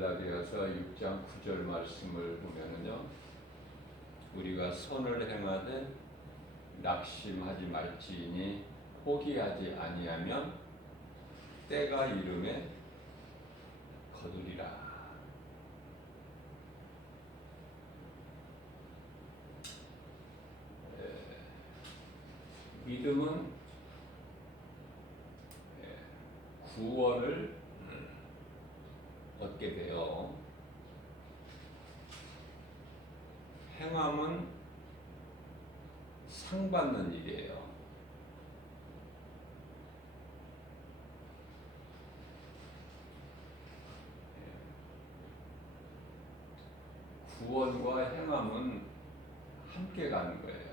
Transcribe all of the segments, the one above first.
갈라디아서 6장 9절 말씀을 보면은요, 우리가 선을 행하되 낙심하지 말지니 포기하지 아니하면 때가 이름에 거두리라. 믿음은 구원을 얻게 돼요. 행함은 상 받는 일이에요. 구원과 행함은 함께 가는 거예요.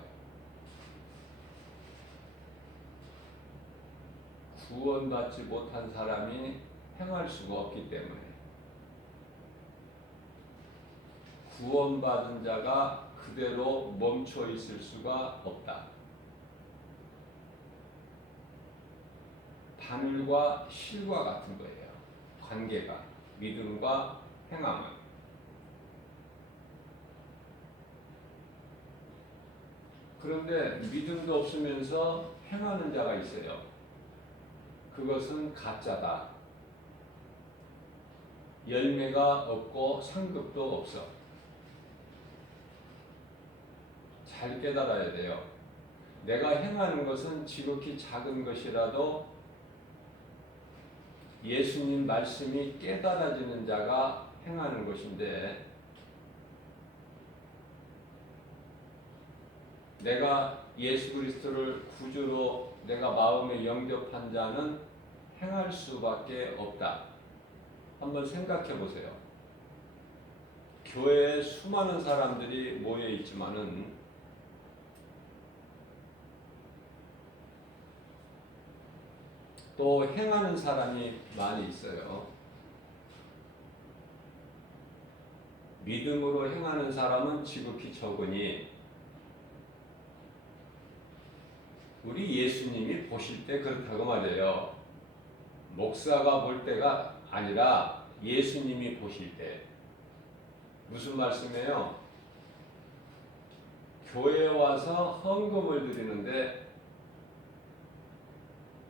구원받지 못한 사람이 행할 수가 없기 때문에, 구원받은 자가 그대로 멈춰 있을 수가 없다. 바늘과 실과 같은 거예요. 관계가, 믿음과 행함은. 그런데 믿음도 없으면서 행하는 자가 있어요. 그것은 가짜다. 열매가 없고 상급도 없어. 잘 깨달아야 돼요. 내가 행하는 것은 지극히 작은 것이라도 예수님 말씀이 깨달아지는 자가 행하는 것인데, 내가 예수 그리스도를 구주로 내가 마음에 영접한 자는 행할 수밖에 없다. 한번 생각해 보세요. 교회에 수많은 사람들이 모여 있지만은 또 행하는 사람이 많이 있어요. 믿음으로 행하는 사람은 지극히 적으니, 우리 예수님이 보실 때 그렇다고 말해요. 목사가 볼 때가 아니라 예수님이 보실 때. 무슨 말씀이에요? 교회에 와서 헌금을 드리는데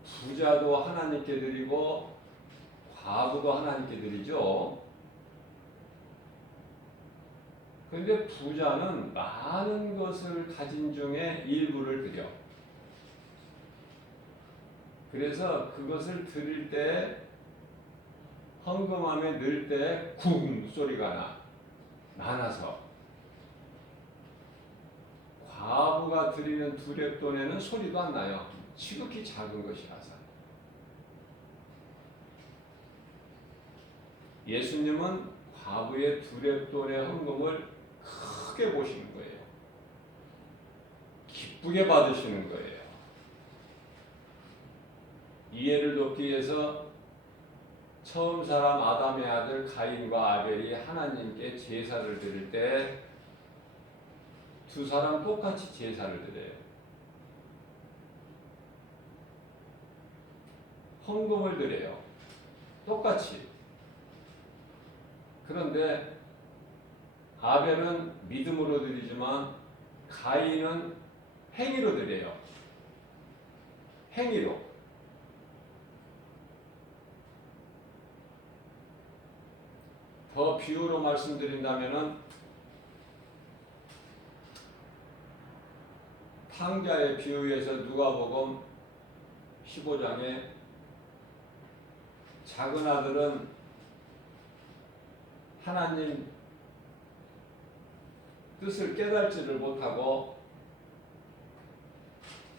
부자도 하나님께 드리고 과부도 하나님께 드리죠. 그런데 부자는 많은 것을 가진 중에 일부를 드려. 그래서 그것을 드릴 때, 헌금함에 넣을 때 쿵 소리가 나. 많아서. 과부가 드리는 두렙돈에는 소리도 안 나요. 지극히 작은 것이라서. 예수님은 과부의 두렙돈의 헌금을 크게 보시는 거예요. 기쁘게 받으시는 거예요. 이해를 돕기 위해서 처음 사람 아담의 아들 가인과 아벨이 하나님께 제사를 드릴 때 두 사람 똑같이 제사를 드려요. 헌금을 드려요. 똑같이. 그런데 아벨은 믿음으로 드리지만 가인은 행위로 드려요. 행위로. 더 비유로 말씀드린다면은 탕자의 비유에서 누가복음 15장에 작은 아들은 하나님 뜻을 깨달지를 못하고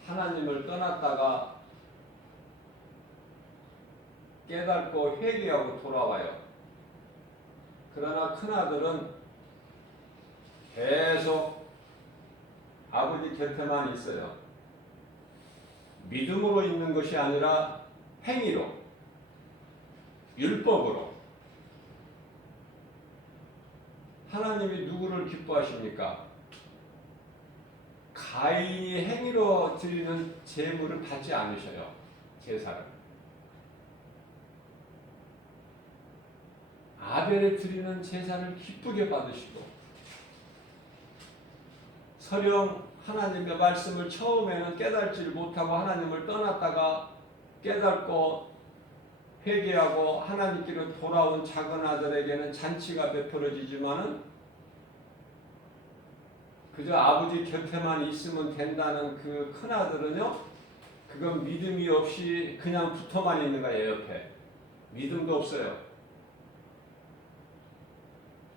하나님을 떠났다가 깨닫고 회개하고 돌아와요. 그러나 큰아들은 계속 아버지 곁에만 있어요. 믿음으로 있는 것이 아니라 행위로, 율법으로. 하나님이 누구를 기뻐하십니까? 가인이 행위로 드리는 제물을 받지 않으셔요. 제사를. 아벨에 드리는 제사를 기쁘게 받으시고 설령 하나님의 말씀을 처음에는 깨달지를 못하고 하나님을 떠났다가 깨닫고 회개하고 하나님께로 돌아온 작은 아들에게는 잔치가 베풀어지지만은 그저 아버지 곁에만 있으면 된다는 그 큰아들은요, 그건 믿음이 없이 그냥 붙어만 있는 거예요. 옆에 믿음도 없어요.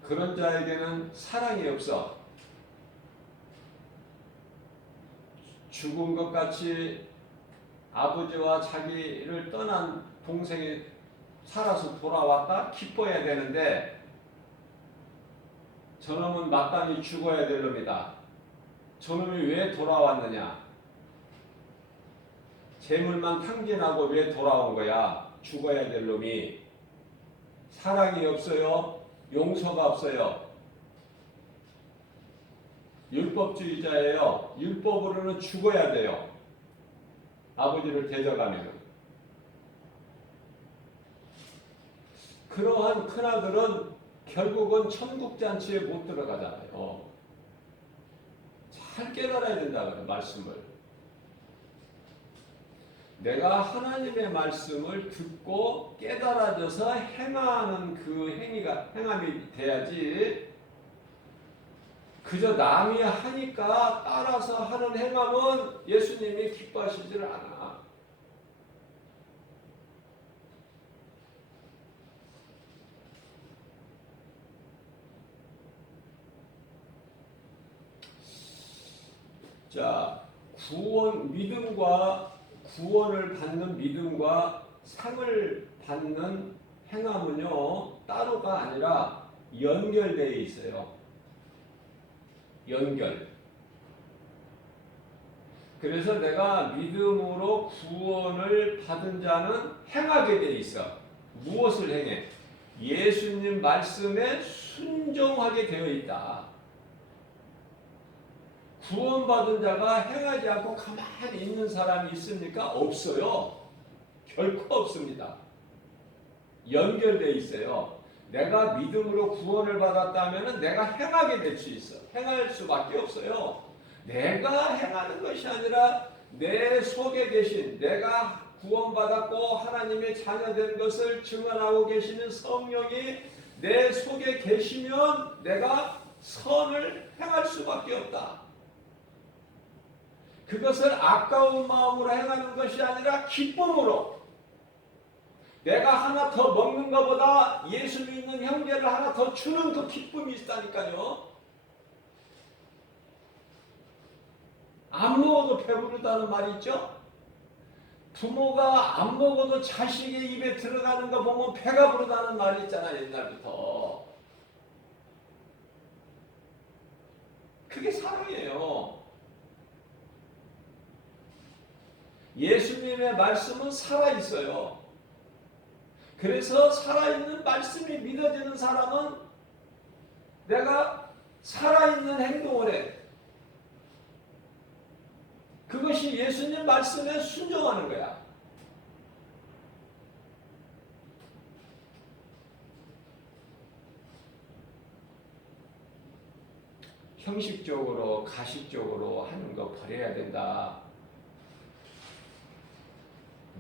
그런 자에게는 사랑이 없어. 죽은 것 같이 아버지와 자기를 떠난 동생이 살아서 돌아왔다 기뻐해야 되는데 저놈은 마땅히 죽어야 될 놈이다. 저놈이 왜 돌아왔느냐? 재물만 탕진하고 왜 돌아온 거야? 죽어야 될 놈이. 사랑이 없어요. 용서가 없어요. 율법주의자예요. 율법으로는 죽어야 돼요. 아버지를 대적하면. 그러한 큰아들은 결국은 천국잔치에 못 들어가잖아요. 잘 깨달아야 된다 그래, 말씀을. 내가 하나님의 말씀을 듣고 깨달아져서 행하는 그 행함이 돼야지, 그저 남이 하니까 따라서 하는 행함은 예수님이 기뻐하시질 않아. 자, 구원을 받는 믿음과 상을 받는 행함은요, 따로가 아니라 연결되어 있어요. 연결. 그래서 내가 믿음으로 구원을 받은 자는 행하게 되어 있어. 무엇을 행해? 예수님 말씀에 순종하게 되어 있다. 구원받은 자가 행하지 않고 가만히 있는 사람이 있습니까? 없어요. 결코 없습니다. 연결되어 있어요. 내가 믿음으로 구원을 받았다면 내가 행하게 될 수 있어. 행할 수밖에 없어요. 내가 행하는 것이 아니라 내 속에 계신, 내가 구원받았고 하나님의 자녀된 것을 증언하고 계시는 성령이 내 속에 계시면 내가 선을 행할 수밖에 없다. 그것을 아까운 마음으로 행하는 것이 아니라 기쁨으로, 내가 하나 더 먹는 것보다 예수 믿는 형제를 하나 더 주는 그 기쁨이 있다니까요. 안 먹어도 배부르다는 말이 있죠. 부모가 안 먹어도 자식의 입에 들어가는 거 보면 배가 부르다는 말이 있잖아요. 옛날부터. 그게 사랑이에요. 예수님의 말씀은 살아있어요. 그래서 살아있는 말씀이 믿어지는 사람은 내가 살아있는 행동을 해. 그것이 예수님 말씀에 순종하는 거야. 형식적으로 가식적으로 하는 거 버려야 된다.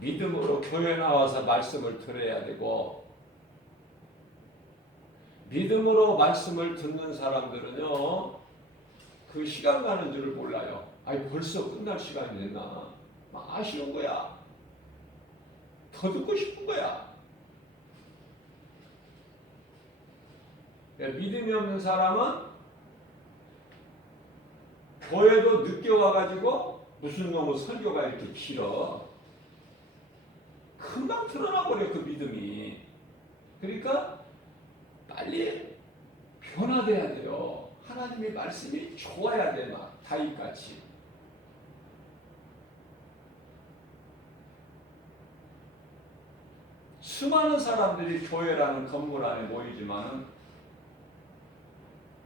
믿음으로 교회 나와서 말씀을 들어야 되고, 믿음으로 말씀을 듣는 사람들은요, 그 시간 가는 줄을 몰라요. 아니 벌써 끝날 시간이 됐나? 아쉬운 거야. 더 듣고 싶은 거야. 믿음이 없는 사람은 교회도 늦게 와가지고 무슨 놈의 설교가 이렇게 길어. 금방 드러나버려 그 믿음이. 그러니까 빨리 변화돼야 돼요. 하나님의 말씀이 좋아야 돼. 막 다윗같이. 수많은 사람들이 교회라는 건물 안에 모이지만은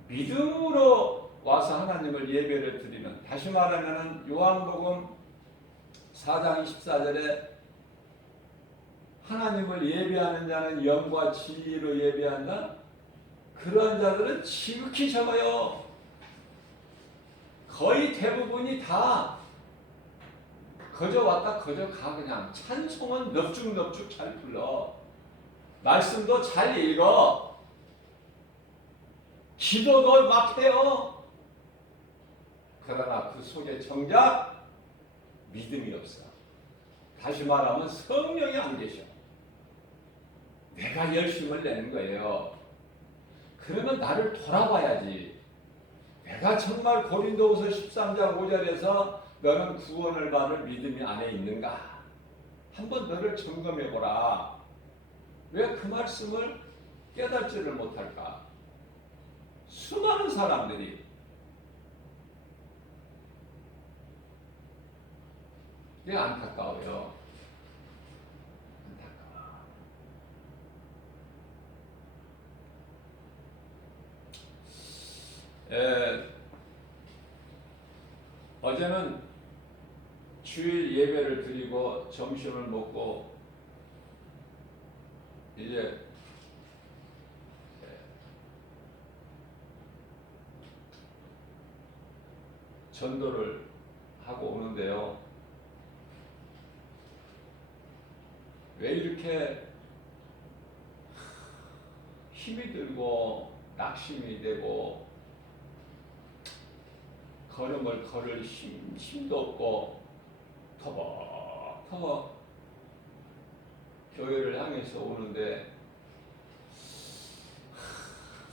믿음으로 와서 하나님을 예배를 드리는, 다시 말하면 요한복음 4장 24절에 하나님을 예배하는 자는 영과 진리로 예배한다. 그런 자들은 지극히 적어요. 거의 대부분이 다 거저 왔다 거저 가. 그냥 찬송은 넙죽넙죽 잘 불러. 말씀도 잘 읽어. 기도도 막 해요. 그러나 그 속에 정작 믿음이 없어. 다시 말하면 성령이 안 계셔. 내가 열심을 내는 거예요. 그러면 나를 돌아봐야지. 내가 정말 고린도후서 13장 5절에서 너는 구원을 받을 믿음이 안에 있는가? 한번 너를 점검해보라. 왜 그 말씀을 깨닫지를 못할까? 수많은 사람들이 이게 안타까워요. 안타까워. 어제는 주일 예배를 드리고 점심을 먹고 이제 전도를 하고 오는데요. 왜 이렇게 힘이 들고 낙심이 되고 걸음을 걸을 힘도 없고 터벅터벅 교회를 향해서 오는데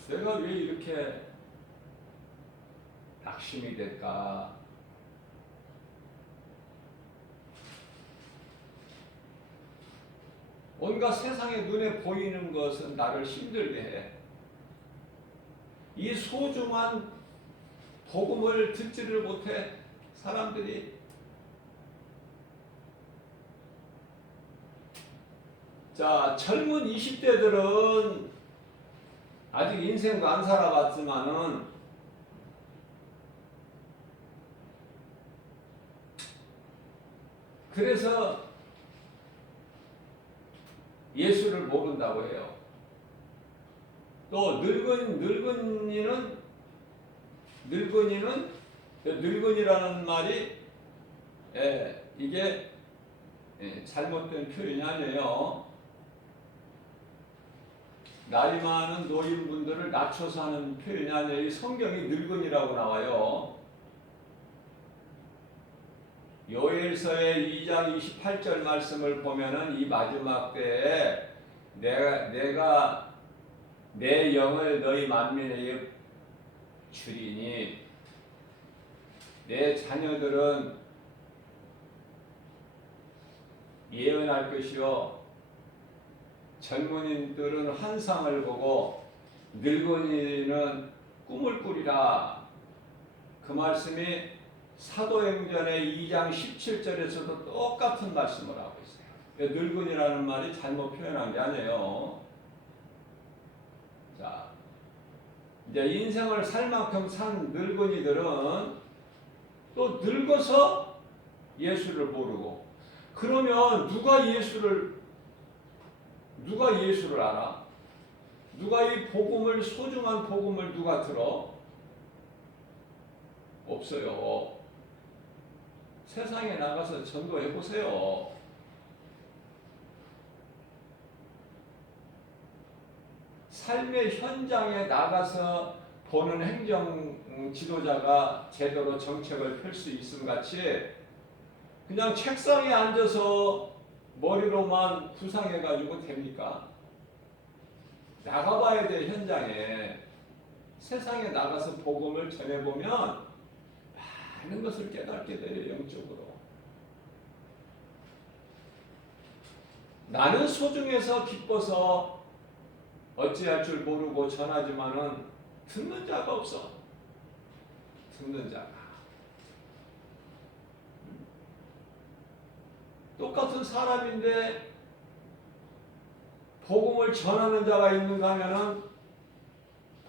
내가 왜 이렇게 낙심이 될까? 온갖 세상의 눈에 보이는 것은 나를 힘들게 해. 이 소중한 복음을 듣지를 못해 사람들이. 자, 젊은 20대들은 아직 인생도 안 살아봤지만은 그래서 예수를 모른다고 해요. 또 늙은이라는 말이 이게 잘못된 표현이 아니에요. 나이 많은 노인분들을 낮춰서 하는 표현이 아니에요. 이 성경이 늙은이라고 나와요. 요엘서의 2장 28절 말씀을 보면은 이 마지막 때에 내가 내 영을 너희 만민에게 주리니 내 자녀들은 예언할 것이요 젊은이들은 환상을 보고 늙은이는 꿈을 꾸리라. 그 말씀이 사도행전의 2장 17절에서도 똑같은 말씀을 하고 있어요. 늙은이라는 말이 잘못 표현한 게 아니에요. 자, 이제 인생을 살 만큼 산 늙은이들은 또 늙어서 예수를 모르고, 그러면 누가 예수를 알아? 누가 이 복음을, 소중한 복음을 누가 들어? 없어요. 세상에 나가서 전도해 보세요. 삶의 현장에 나가서 보는 행정 지도자가 제대로 정책을 펼 수 있음 같이 그냥 책상에 앉아서 머리로만 구상해가지고 됩니까? 나가봐야 돼. 현장에. 세상에 나가서 복음을 전해보면 많은 것을 깨닫게 돼요. 영적으로. 나는 소중해서 기뻐서 어찌할 줄 모르고 전하지만은 듣는 자가 없어. 듣는 자가. 똑같은 사람인데 복음을 전하는 자가 있는가 하면은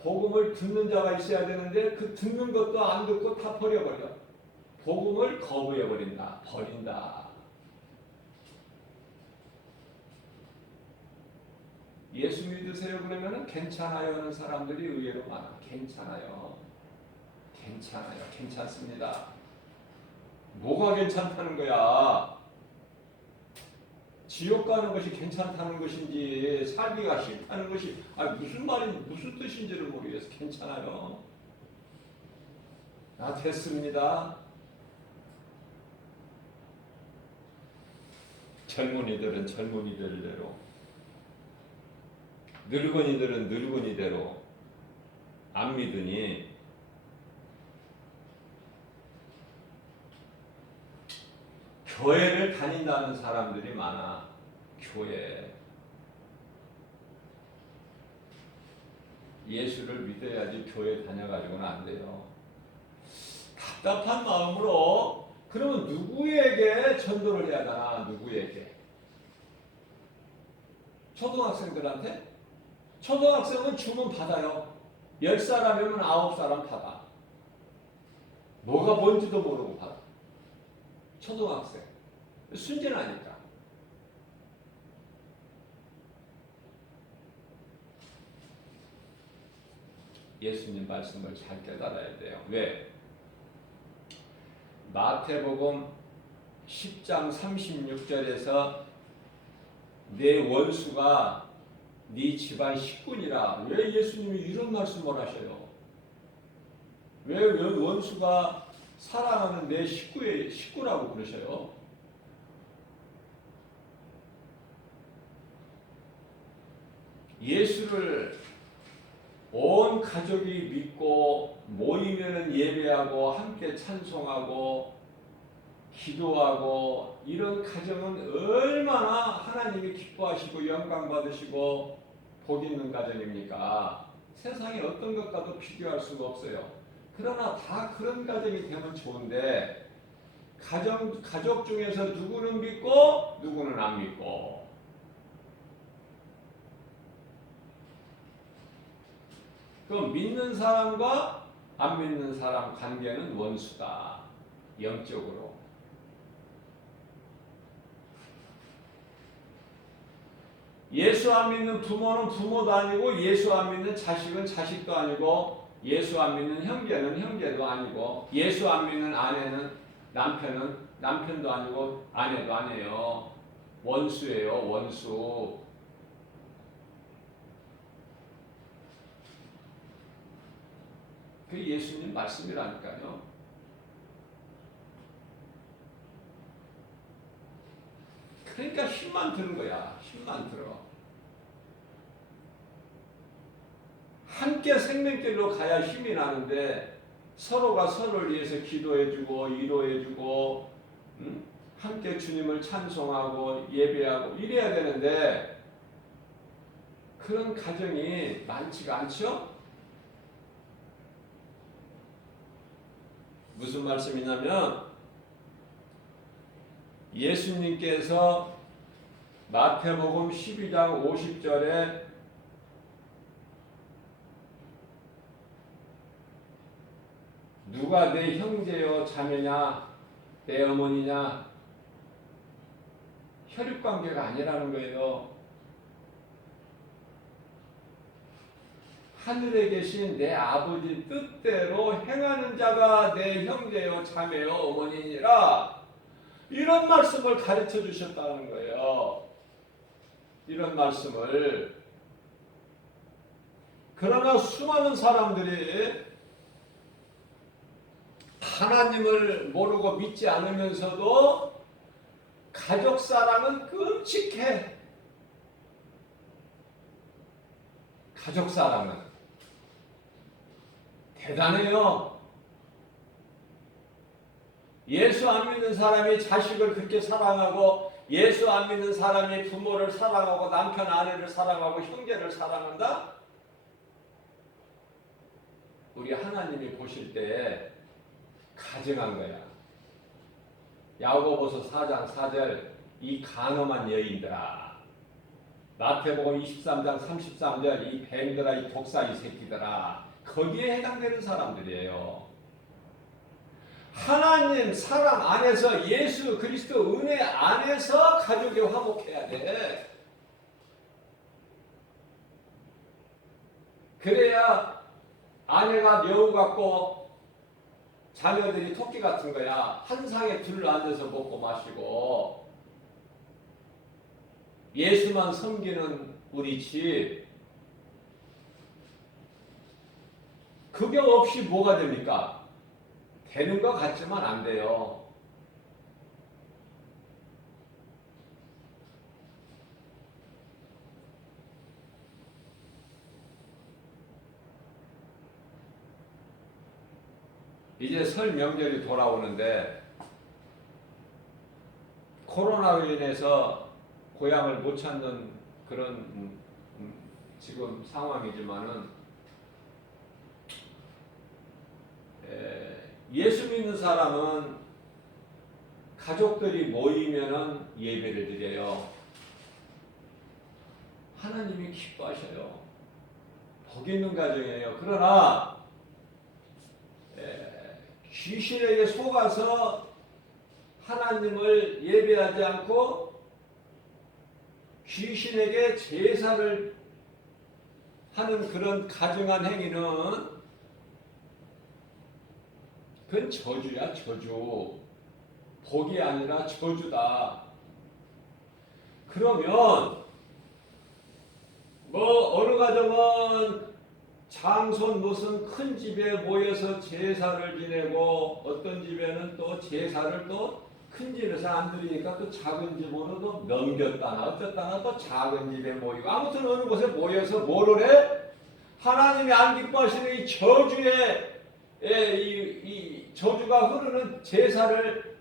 복음을 듣는 자가 있어야 되는데 그 듣는 것도 안 듣고 다 버려버려. 복음을 거부해버린다. 버린다. 예수 믿으세요 그러면은 괜찮아요 하는 사람들이 의외로 많아. 괜찮아요. 괜찮아요. 괜찮습니다. 뭐가 괜찮다는 거야? 지옥 가는 것이 괜찮다는 것인지 살기가 싫다는 것이 무슨 말인지 무슨 뜻인지를 모르겠어. 괜찮아요. 나 됐습니다. 젊은이들은 젊은이들대로, 늙은이들은 늙은이대로 안 믿으니 교회를 다닌다는 사람들이 많아. 교회. 예수를 믿어야지 교회 다녀가지고는 안 돼요. 답답한 마음으로 그러면 누구에게 전도를 해야 되나? 누구에게? 초등학생들한테? 초등학생은 주문 받아요. 10사람이면 9사람 받아. 뭐가 뭔지도 모르고 받아. 초등학생. 순진하니까. 예수님 말씀을 잘 깨달아야 돼요. 왜? 마태복음 10장 36절에서 내 원수가 네 집안 식구니라. 왜 예수님이 이런 말씀을 하셔요? 왜 원수가 사랑하는 내 식구라고 그러셔요? 예수를 온 가족이 믿고 모이면 예배하고 함께 찬송하고 기도하고 이런 가정은 얼마나 하나님이 기뻐하시고 영광 받으시고 복 있는 가정입니까? 세상에 어떤 것과도 비교할 수가 없어요. 그러나 다 그런 가정이 되면 좋은데 가족 중에서 누구는 믿고 누구는 안 믿고 그 믿는 사람과 안 믿는 사람 관계는 원수다. 영적으로. 예수 안 믿는 부모는 부모도 아니고 예수 안 믿는 자식은 자식도 아니고 예수 안 믿는 형제는 형제도 아니고 예수 안 믿는 아내는 남편은 남편도 아니고 아내도 아니에요. 원수예요. 원수. 그게 예수님 말씀이라니까요. 그러니까 힘만 드는 거야. 힘만 들어. 함께 생명길로 가야 힘이 나는데 서로가 서로를 위해서 기도해주고 위로해주고 함께 주님을 찬송하고 예배하고 이래야 되는데 그런 가정이 많지가 않죠? 무슨 말씀이냐면 예수님께서 마태복음 12장 50절에 누가 내 형제요 자매냐 내 어머니냐 혈육관계가 아니라는 거예요. 하늘에 계신 내 아버지 뜻대로 행하는 자가 내 형제요 자매요 어머니니라. 이런 말씀을 가르쳐 주셨다는 거예요. 이런 말씀을. 그러나 수많은 사람들이 하나님을 모르고 믿지 않으면서도 가족 사랑은 끔찍해. 가족 사랑은 대단해요. 예수 안 믿는 사람이 자식을 그렇게 사랑하고 예수 안 믿는 사람이 부모를 사랑하고 남편 아내를 사랑하고 형제를 사랑한다? 우리 하나님이 보실 때 가증한 거야. 야고보서 4장 4절 이 간음한 여인들아, 마태복음 23장 33절 이 뱀들아 이 독사 이 새끼들아, 거기에 해당되는 사람들이에요. 하나님 사랑 안에서 예수 그리스도 은혜 안에서 가족이 화목해야 돼. 그래야 아내가 여우 같고 자녀들이 토끼 같은 거야. 한 상에 둘러앉아서 먹고 마시고 예수만 섬기는 우리 집 그게 없이 뭐가 됩니까? 되는 것 같지만 안 돼요. 이제 설 명절이 돌아오는데 코로나로 인해서 고향을 못 찾는 그런 지금 상황이지만은 예수 믿는 사람은 가족들이 모이면은 예배를 드려요. 하나님이 기뻐하셔요. 복 있는 가정이에요. 그러나 귀신에게 속아서 하나님을 예배하지 않고 귀신에게 제사를 하는 그런 가증한 행위는 그건 저주야, 저주. 복이 아니라 저주다. 그러면 뭐 어느 가정은 장손 무슨 큰 집에 모여서 제사를 지내고 어떤 집에는 또 제사를 또 큰 집에서 안 드리니까 또 작은 집으로 또 넘겼다나 어쨌다나 또 작은 집에 모이고 아무튼 어느 곳에 모여서 뭐를 해? 하나님이 안 기뻐하시는 이 저주의 이 저주가 흐르는 제사를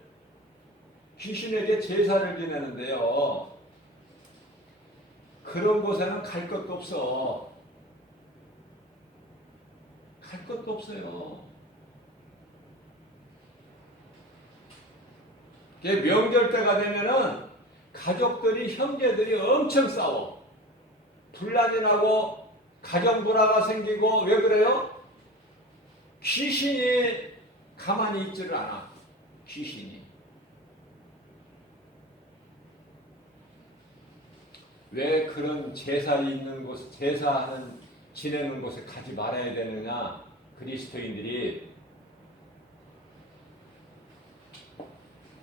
귀신에게 제사를 지내는데요. 그런 곳에는 갈 것도 없어. 갈 것도 없어요. 명절 때가 되면은 가족들이 형제들이 엄청 싸워. 분란이 나고 가정 불화가 생기고 왜 그래요? 귀신이 가만히 있지를 않아. 귀신이. 왜 그런 제사를 있는 곳, 제사하는 지내는 곳에 가지 말아야 되느냐? 그리스도인들이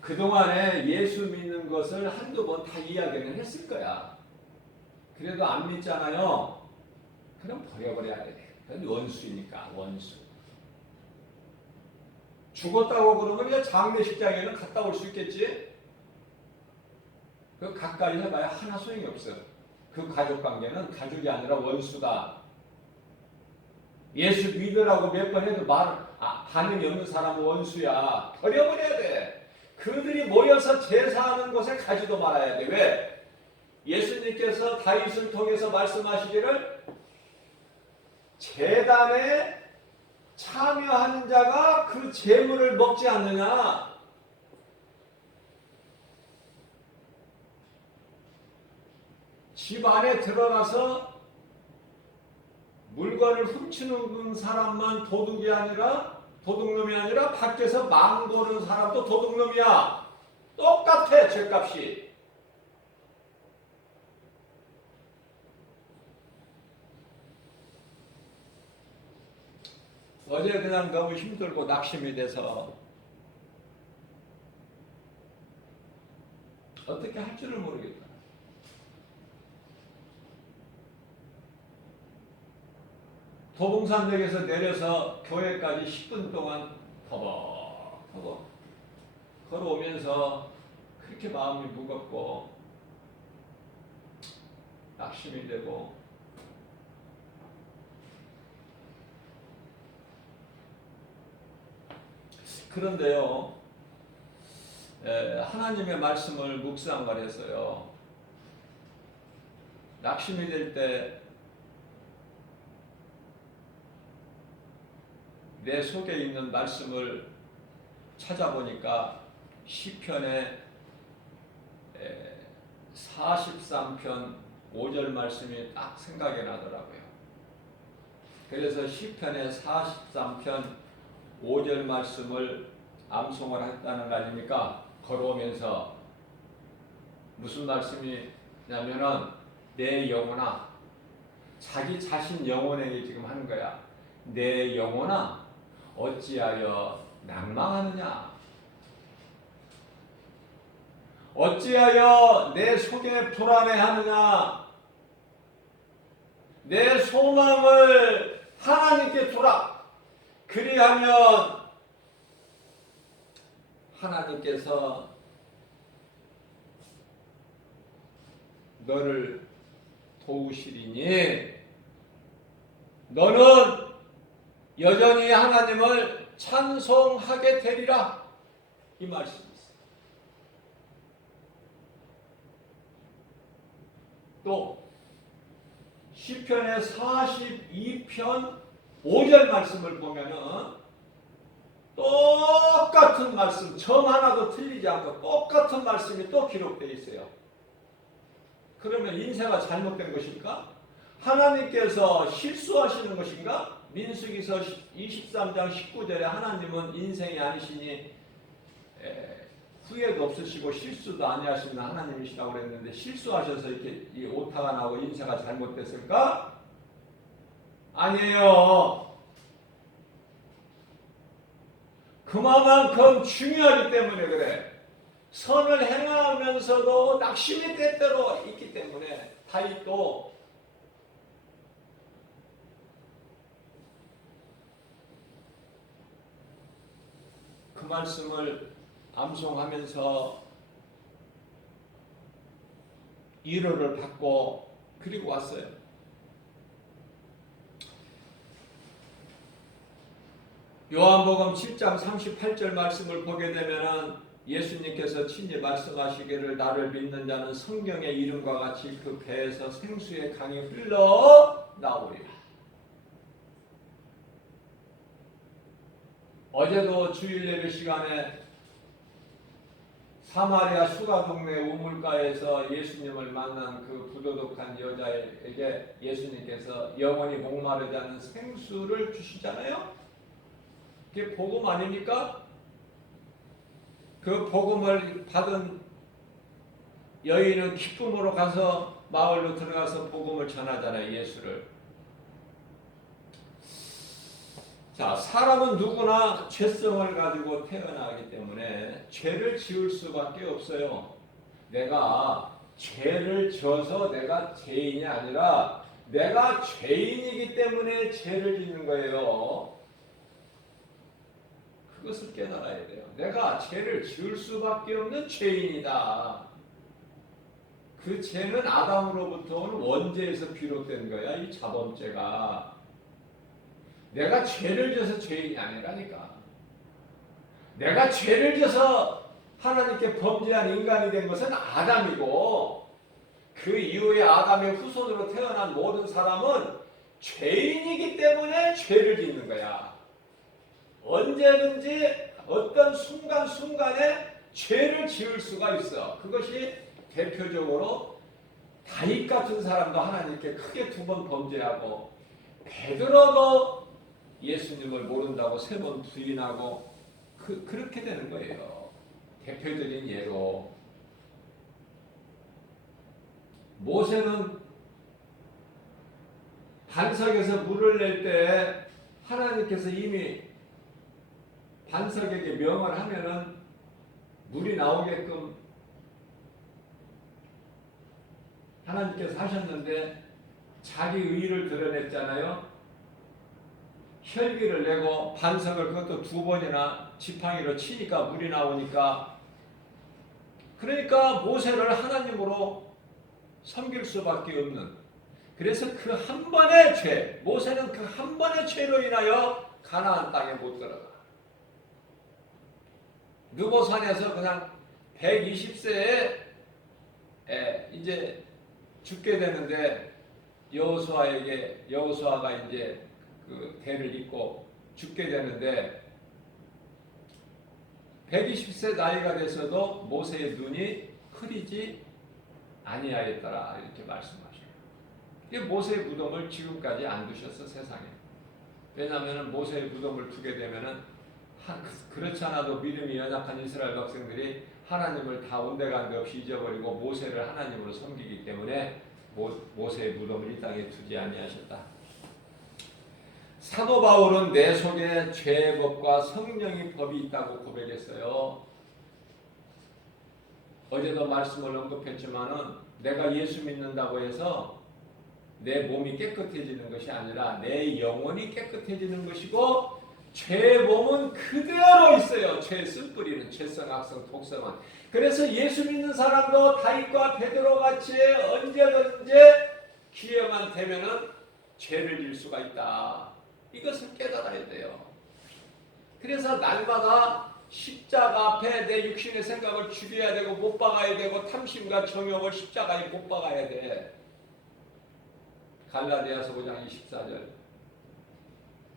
그동안에 예수 믿는 것을 한두 번 다 이야기는 했을 거야. 그래도 안 믿잖아요. 그럼 버려버려야 돼. 그건 원수이니까, 원수. 죽었다고 그러면 그냥 장례식장에는 갔다 올 수 있겠지? 그 가까이 해봐야 하나 소용이 없어. 그 가족 관계는 가족이 아니라 원수다. 예수 믿으라고 몇 번 해도 반응이 없는 사람은 원수야. 버려버려야 돼. 그들이 모여서 제사하는 곳에 가지도 말아야 돼. 왜? 예수님께서 다윗을 통해서 말씀하시기를 제단에 참여하는 자가 그 제물을 먹지 않느냐. 집 안에 들어가서 물건을 훔치는 사람만 도둑놈이 아니라 밖에서 망보는 사람도 도둑놈이야. 똑같아, 죗값이. 어제 그냥 너무 힘들고 낙심이 돼서 어떻게 할 줄을 모르겠다. 도봉산역에서 내려서 교회까지 10분 동안 터벅터벅 걸어오면서 그렇게 마음이 무겁고 낙심이 되고 그런데요, 하나님의 말씀을 묵상을 해서요, 낙심이 될 때 내 속에 있는 말씀을 찾아보니까 시편의 43편 5절 말씀이 딱 생각이 나더라고요. 그래서 시편의 43편 5절 말씀을 암송을 했다는 거 아닙니까? 걸어오면서 무슨 말씀이냐면은 내 영혼아 자기 자신 영혼에게 지금 하는 거야. 내 영혼아, 어찌하여 낭망하느냐? 어찌하여 내 속에 불안해하느냐? 내 소망을 하나님께 두라. 그리하면 하나님께서 너를 도우시리니 너는 여전히 하나님을 찬송하게 되리라. 이 말씀이 있어요. 또 시편의 42편 5절 말씀을 보면은 똑같은 말씀, 점 하나도 틀리지 않고 똑같은 말씀이 또 기록되어 있어요. 그러면 인생가 잘못된 것일까? 하나님께서 실수하시는 것인가? 민수기서 23장 19절에 하나님은 인생이 아니시니 후회도 없으시고 실수도 아니하시는 하나님이시라고 그랬는데 실수하셔서 이렇게 이 오타가 나고 인생가 잘못됐을까? 아니에요. 그만큼 중요하기 때문에 그래. 선을 행하면서도 낙심이 때때로 있기 때문에 다윗도 그 말씀을 암송하면서 위로를 받고 그리고 왔어요. 요한복음 7장 38절 말씀을 보게 되면은 예수님께서 친히 말씀하시기를 나를 믿는 자는 성경의 이름과 같이 그 배에서 생수의 강이 흘러 나오리라. 어제도 주일 예배 시간에 사마리아 수가 동네 우물가에서 예수님을 만난 그 부도덕한 여자에게 예수님께서 영원히 목마르지 않는 생수를 주시잖아요. 그게 복음 아닙니까? 그 복음을 받은 여인은 기쁨으로 가서 마을로 들어가서 복음을 전하잖아요. 예수를. 자, 사람은 누구나 죄성을 가지고 태어나기 때문에 죄를 지을 수밖에 없어요. 내가 죄를 져서 내가 죄인이 아니라 내가 죄인이기 때문에 죄를 짓는 거예요. 그것을 깨달아야 돼요. 내가 죄를 지을 수밖에 없는 죄인이다. 그 죄는 아담으로부터 온 원죄에서 비롯된 거야. 이 자범죄가. 내가 죄를 져서 죄인이 아니라니까. 내가 죄를 져서 하나님께 범죄한 인간이 된 것은 아담이고 그 이후에 아담의 후손으로 태어난 모든 사람은 죄인이기 때문에 죄를 짓는 거야. 언제든지 어떤 순간순간에 죄를 지을 수가 있어. 그것이 대표적으로 다윗 같은 사람도 하나님께 크게 2번 범죄하고 베드로도 예수님을 모른다고 3번 부인하고 그렇게 되는 거예요. 대표적인 예로 모세는 반석에서 물을 낼 때 하나님께서 이미 반석에게 명을 하면은 물이 나오게끔 하나님께서 하셨는데 자기 의를 드러냈잖아요. 혈기를 내고 반석을 그것도 2번이나 지팡이로 치니까 물이 나오니까 그러니까 모세를 하나님으로 섬길 수밖에 없는 그래서 그 한 번의 죄 모세는 그 한 번의 죄로 인하여 가나안 땅에 못 들어가. 느보산에서 그냥 120세에 이제 죽게 되는데 여호수아가 이제 그 대를 잇고 죽게 되는데 120세 나이가 돼서도 모세의 눈이 흐리지 아니하였더라 이렇게 말씀하셔요. 모세의 무덤을 지금까지 안 두셨어 세상에. 왜냐하면 모세의 무덤을 두게 되면은 그렇지 않아도 믿음이 연약한 이스라엘 백성들이 하나님을 다 온데간데 없이 잊어버리고 모세를 하나님으로 섬기기 때문에 모세의 무덤을 이 땅에 두지 아니하셨다. 사도 바울은 내 속에 죄의 법과 성령의 법이 있다고 고백했어요. 어제도 말씀을 언급했지만은 내가 예수 믿는다고 해서 내 몸이 깨끗해지는 것이 아니라 내 영혼이 깨끗해지는 것이고 죄의 몸은 그대로 있어요. 죄의 쓴뿌리는 죄성, 악성, 독성은. 그래서 예수 믿는 사람도 다윗과 베드로같이 언제든지 기회만 되면은 죄를 질 수가 있다. 이것을 깨달아야 돼요. 그래서 날마다 십자가 앞에 내 육신의 생각을 죽여야 되고 못 박아야 되고 탐심과 정욕을 십자가에 못 박아야 돼. 갈라디아서 5장 24절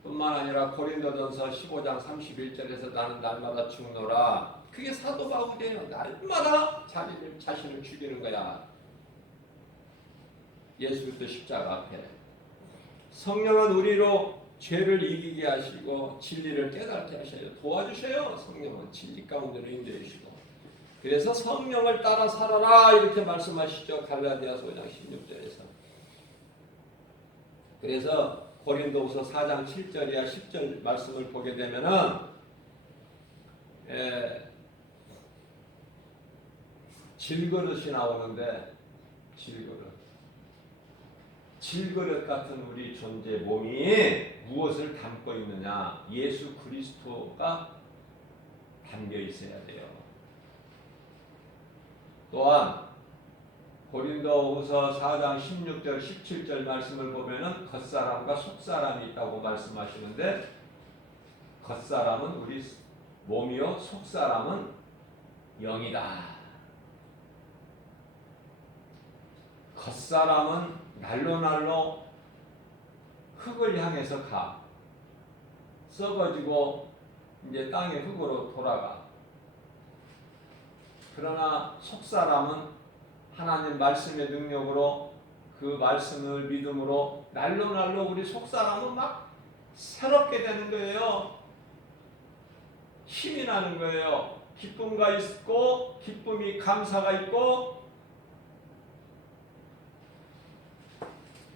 뿐만 아니라 고린도전서 15장 31절에서 나는 날마다 죽노라. 그게 사도 바울이에요. 날마다 자신을 죽이는 거야. 예수 그리스도 십자가 앞에. 성령은 우리로 죄를 이기게 하시고 진리를 깨닫게 하셔요. 도와주셔요. 성령은 진리 가운데로 인도해 주시고. 그래서 성령을 따라 살아라 이렇게 말씀하시죠. 갈라디아서 5장 16절에서. 그래서 고린도후서 4장 7절이야 10절 말씀을 보게 되면은 질그릇이 나오는데 질그릇 같은 우리 존재 몸이 무엇을 담고 있느냐? 예수 그리스도가 담겨 있어야 돼요. 또한 고린도후서 4장 16절 17절 말씀을 보면은 겉사람과 속사람이 있다고 말씀하시는데 겉사람은 우리 몸이요 속사람은 영이다. 겉사람은 날로 흙을 향해서 가. 썩어지고 이제 땅의 흙으로 돌아가. 그러나 속사람은 하나님 말씀의 능력으로 그 말씀을 믿음으로 날로 우리 속사람은 막 새롭게 되는 거예요. 힘이 나는 거예요. 기쁨가 있고 기쁨이 감사가 있고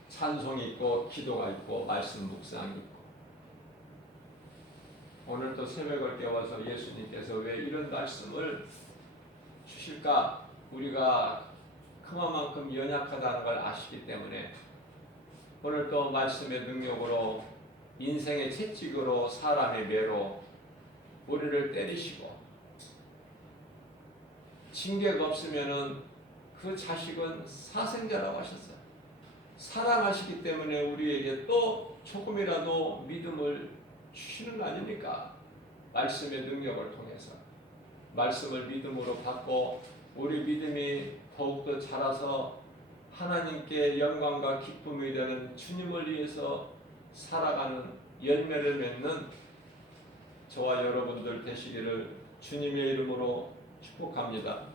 찬송이 있고 기도가 있고 말씀 묵상이 있고. 오늘 또 새벽을 깨워서 예수님께서 왜 이런 말씀을 주실까? 우리가 그만큼 연약하다는 걸 아시기 때문에 오늘 또 말씀의 능력으로 인생의 채찍으로 사람의 매로 우리를 때리시고 징계가 없으면은 그 자식은 사생자라고 하셨어요. 사랑하시기 때문에 우리에게 또 조금이라도 믿음을 주시는 거 아닙니까? 말씀의 능력을 통해서 말씀을 믿음으로 받고 우리 믿음이 더욱더 자라서 하나님께 영광과 기쁨이 되는 주님을 위해서 살아가는 열매를 맺는 저와 여러분들 되시기를 주님의 이름으로 축복합니다.